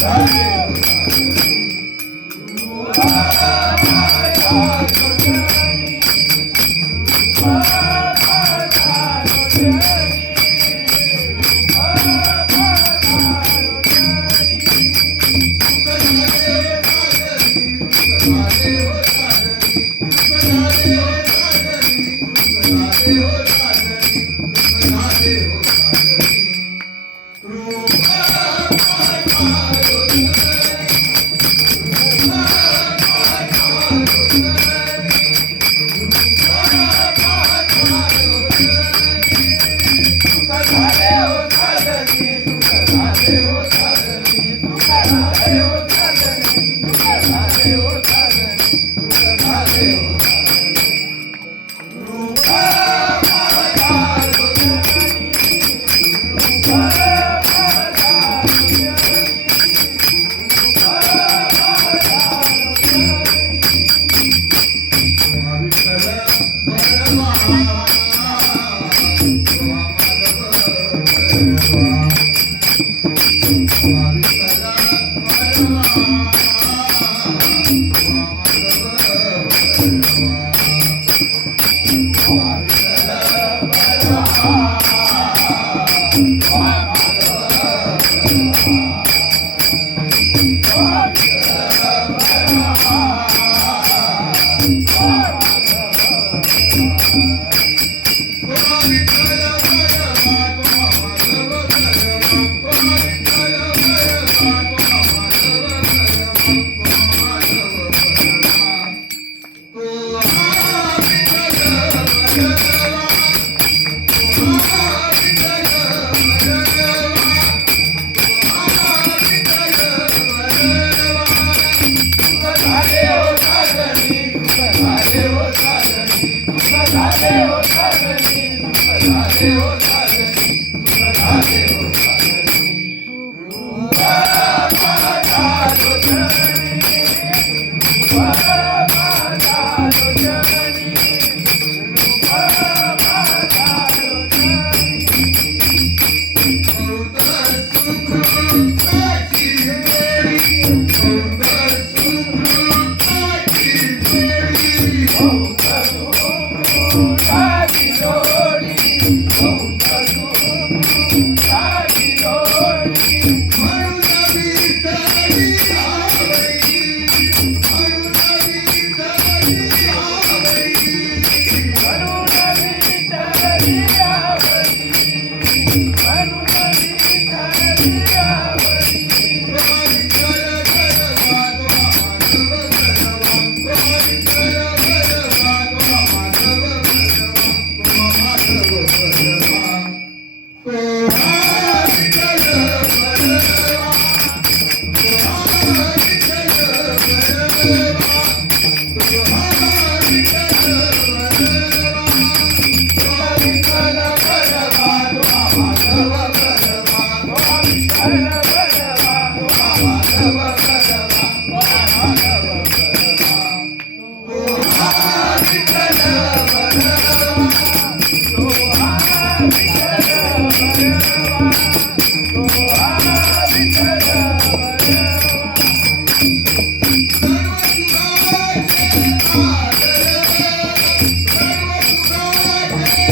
Thank you. Wow. Hare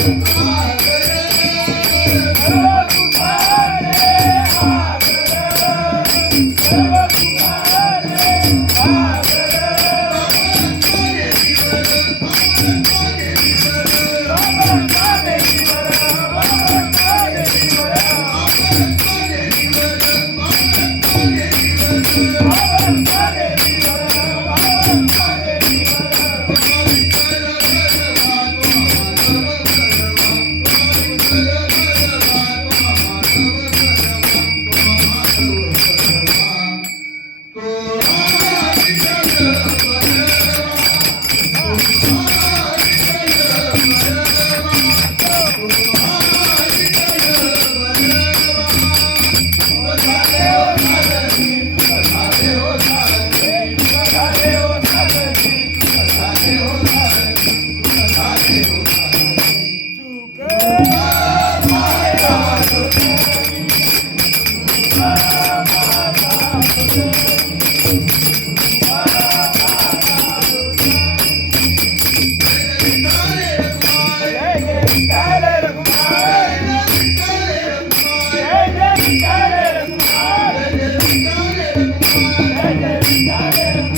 Thank you.